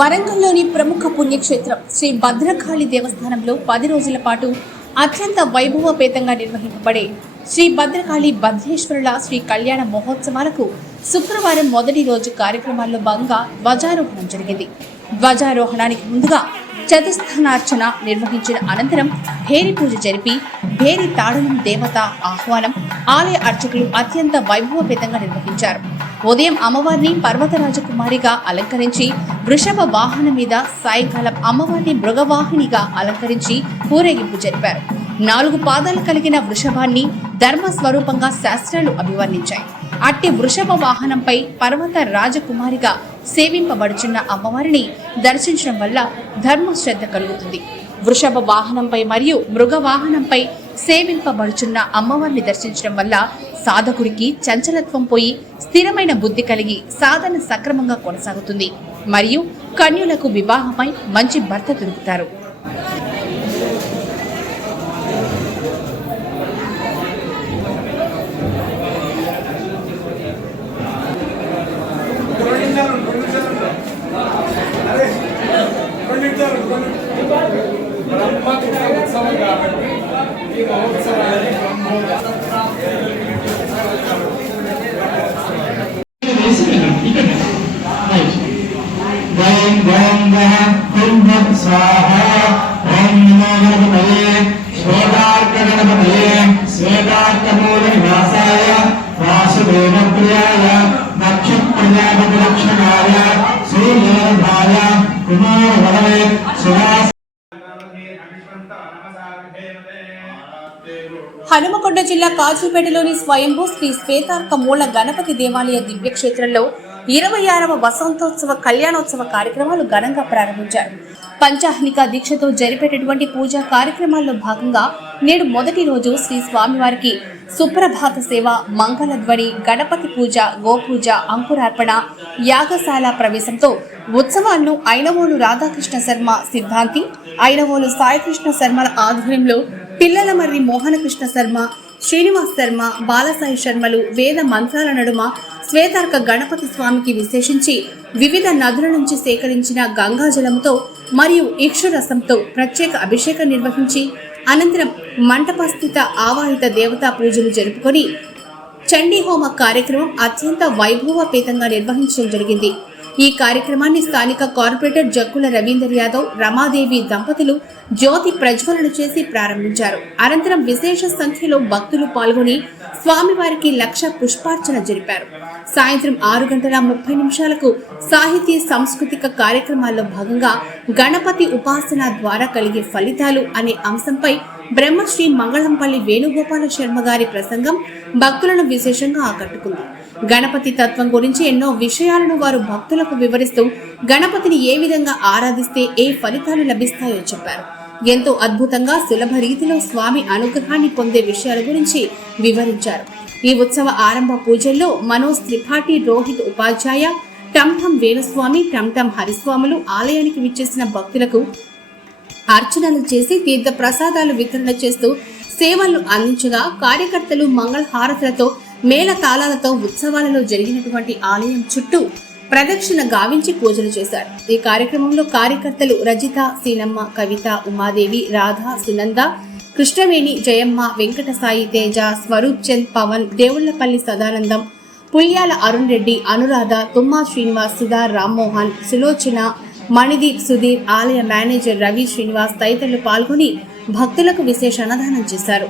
వరంగల్లోని ప్రముఖ పుణ్యక్షేత్రం శ్రీ భద్రకాళి దేవస్థానంలో 10 రోజుల పాటు అత్యంత వైభవపేతంగా నిర్వహింపబడే శ్రీ భద్రకాళి భద్రేశ్వరుల శ్రీ కళ్యాణ మహోత్సవాలకు శుక్రవారం మొదటి రోజు కార్యక్రమాల్లో భాగంగా ధ్వజారోహణం జరిగింది. ధ్వజారోహణానికి ముందుగా చతుస్థానార్చన నిర్వహించిన అనంతరం భేరి పూజ జరిపి భేరి తాడనం దేవత ఆహ్వానం ఆలయ అర్చకులు అత్యంత వైభవపేతంగా నిర్వహించారు. ఉదయం అమ్మవారిని పర్వతరాజకుమారిగా అలంకరించి వృషభ వాహనం మీద, సాయంకాలం అమ్మవారిని మృగవాహినిగా అలంకరించి ఊరేగింపు జరిపారు. 4 పాదాలు కలిగిన వృషభాన్ని ధర్మ స్వరూపంగా శాస్త్రాలు అభివర్ణించాయి. అట్టి వృషభ వాహనంపై పర్వత రాజకుమారిగా సేవింపబడుచున్న అమ్మవారిని దర్శించడం వల్ల ధర్మ శ్రద్ధ కలుగుతుంది. వృషభ వాహనంపై మరియు మృగ వాహనంపై సేవింపబడుచున్న అమ్మవారిని దర్శించడం వల్ల సాధకుడికి చంచలత్వం పోయి స్థిరమైన బుద్ధి కలిగి సాధన సక్రమంగా కొనసాగుతుంది మరియు కన్యలకు వివాహమై మంచి భర్త దొరుకుతారు. హనుమకొండ జిల్లా కాజీపేటలోని స్వయంభూ శ్రీ శ్వేతార్క మూల గణపతి దేవాలయ దివ్యక్షేత్రంలో 26వ వసంతోత్సవ కళ్యాణోత్సవ కార్యక్రమాలు ఘనంగా ప్రారంభించారు. పంచాహ్నిక దీక్షతో జరిపేటటువంటి పూజా కార్యక్రమాల్లో భాగంగా నేడు మొదటి రోజు శ్రీ స్వామివారికి సుప్రభాత సేవ, మంగళధ్వని, గణపతి పూజ, గోపూజ, అంకురార్పణ, యాగశాల ప్రవేశంతో ఉత్సవాలను ఐనవోలు రాధాకృష్ణ శర్మ సిద్ధాంతి, ఐనవోలు సాయికృష్ణ శర్మల ఆధ్వర్యంలో పిల్లలమర్రి మోహనకృష్ణ శర్మ, శ్రీనివాస్ శర్మ, బాలసాయి శర్మలు వేద మంత్రాల నడుమ శ్వేతార్క గణపతి స్వామికి విశేషించి వివిధ నదుల నుంచి సేకరించిన గంగాజలంతో మరియు ఇక్షురసంతో ప్రత్యేక అభిషేకం నిర్వహించి అనంతరం మంటపస్థిత ఆవాహిత దేవతా పూజలు జరుపుకొని చండీహోమ కార్యక్రమం అత్యంత వైభవపేతంగా నిర్వహించడం జరిగింది. ఈ కార్యక్రమాన్ని స్థానిక కార్పొరేటర్ జక్కుల రవీందర్ యాదవ్, రమాదేవి దంపతులు జ్యోతి ప్రజ్వలన చేసి ప్రారంభించారు. అనంతరం విశేష సంఖ్యలో భక్తులు పాల్గొని స్వామివారికి 1,00,000 పుష్పార్చన జరిపారు. సాయంత్రం 6:30 సాహితీ సాంస్కృతిక కార్యక్రమాల్లో భాగంగా గణపతి ఉపాసన ద్వారా కలిగే ఫలితాలు అనే అంశంపై బ్రహ్మశ్రీ మంగళంపల్లి వేణుగోపాల శర్మ గారి ప్రసంగం భక్తులను విశేషంగా ఆకట్టుకుంది. గణపతి తత్వం గురించి ఎన్నో విషయాలను వారు భక్తులకు వివరిస్తూ గణపతిని ఏ విధంగా ఆరాధిస్తే ఏ ఫలితాలు లభిస్తాయో చెప్పారు. ఎంతో అద్భుతంగా సులభ రీతిలో స్వామి అనుగ్రహాన్ని పొందే విషయాల గురించి వివరించారు. ఈ ఉత్సవ ఆరంభ పూజల్లో మనోజ్ త్రిపాఠి, రోహిత్ ఉపాధ్యాయ, టంటం వేణుస్వామి, టంటం హరిస్వాములు ఆలయానికి విచ్చేసిన భక్తులకు అర్చనలు చేసి తీర్థ ప్రసాదాలు వితరణ చేస్తూ సేవలను అందించగా కార్యకర్తలు మంగళ హారతులతో మేళ తాళాలతో ఉత్సవాలలో జరిగినటువంటి ఆలయం చుట్టూ ప్రదక్షిణ గావించి పూజలు చేశారు. ఈ కార్యక్రమంలో కార్యకర్తలు రజిత, సీనమ్మ, కవిత, ఉమాదేవి, రాధ, సునంద, కృష్ణవేణి, జయమ్మ, వెంకట సాయి, తేజ, స్వరూప్ చంద్, పవన్, దేవుళ్లపల్లి సదానందం, పుల్యాల అరుణ్ రెడ్డి, అనురాధ, తుమ్మా శ్రీనివాస్, సుధా, రామ్మోహన్, సులోచన, మణిదీప్, సుధీర్, ఆలయ మేనేజర్ రవి శ్రీనివాస్ తదితరులు పాల్గొని భక్తులకు విశేష అన్నదానం చేశారు.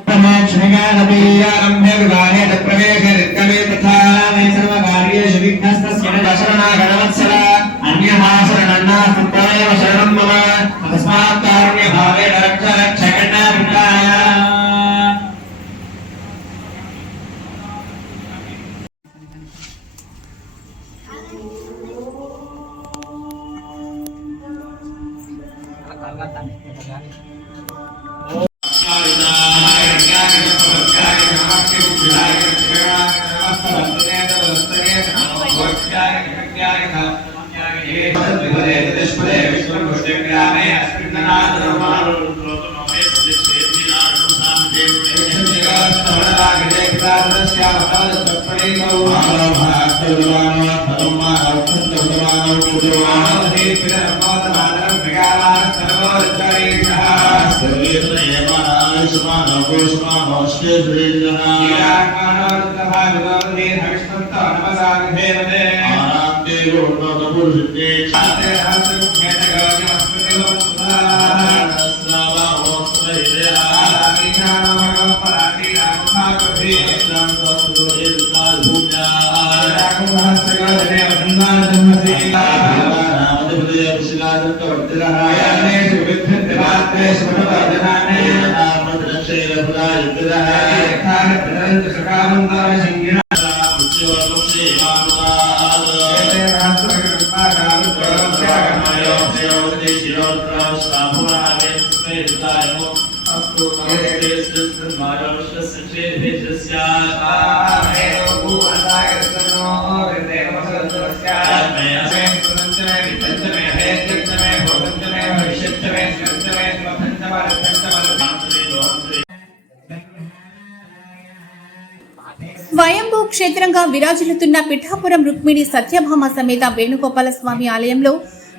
స్వయంభూ క్షేత్రంగా విరాజిల్లుతున్న పిఠాపురం రుక్మిణి సత్యభామ సమేత వేణుగోపాల స్వామి ఆలయంలో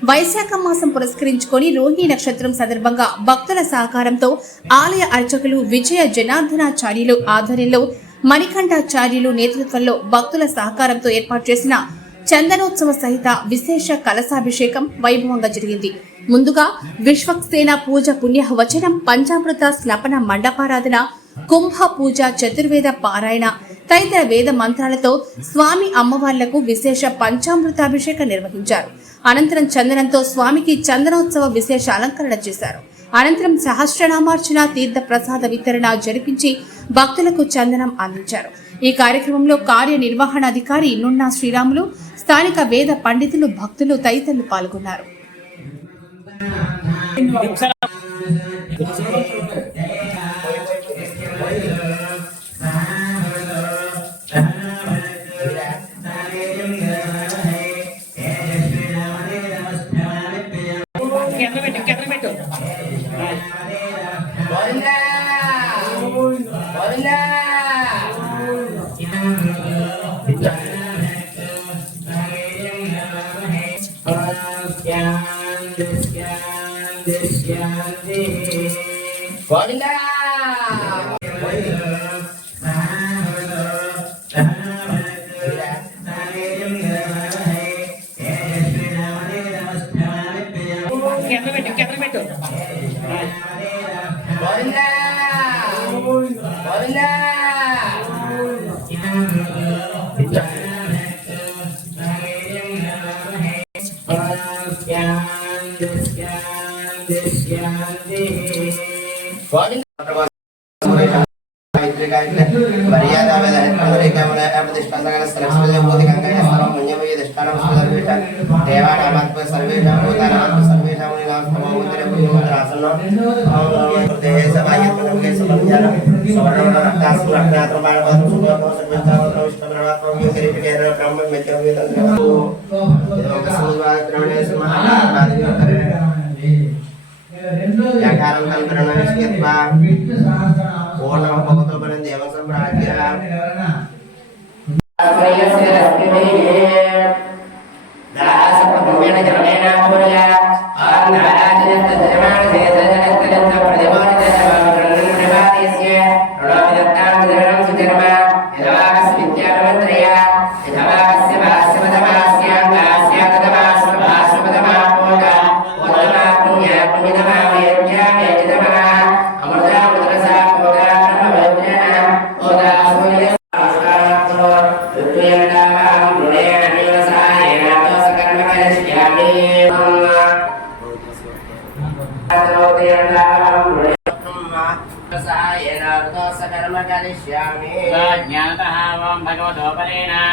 వైశాఖ మాసం పురస్కరించుకొని రోహిణి నక్షత్రం సందర్భంగా భక్తుల సహకారంతో ఆలయ అర్చకులు విజయ జనార్దనాచార్యులు ఆధ్వర్యంలో మణికంఠాచార్యులు నేతృత్వంలో భక్తుల సహకారంతో ఏర్పాటు చేసిన చందనోత్సవ సహిత విశేష కలశాభిషేకం వైభవంగా జరిగింది. ముందుగా విశ్వక్సేన పూజ పుణ్యవచనం, పంచామృత స్నపన మండపారాధన, కుంభ పూజ, చతుర్వేద పారాయణ తదితర వేద మంత్రాలతో స్వామి అమ్మవార్లకు విశేష పంచామృతాభిషేకం నిర్వహించారు. అనంతరం చందనంతో స్వామికి చందనోత్సవ విశేష అలంకరణ చేశారు. అనంతరం సహస్రనామార్చన, తీర్థ ప్రసాద వితరణ జరిపించి భక్తులకు చందనం అందించారు. ఈ కార్యక్రమంలో కార్యనిర్వహణాధికారి నున్నా శ్రీరాములు, స్థానిక వేద పండితులు, భక్తులు తదితరులు పాల్గొన్నారు.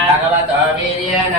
भगवतो वीर्येण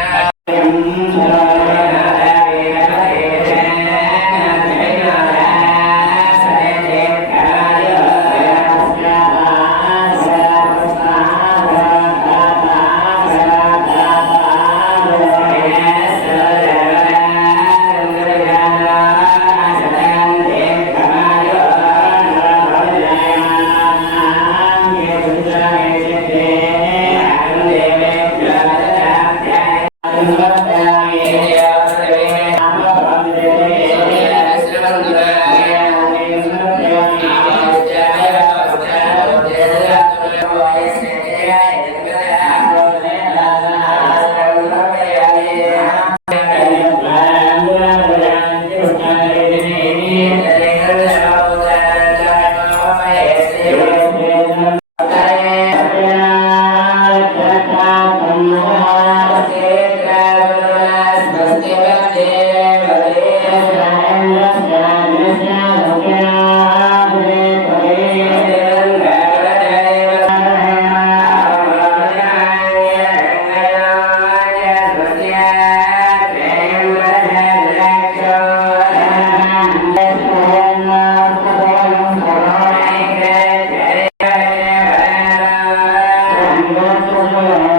Thank you.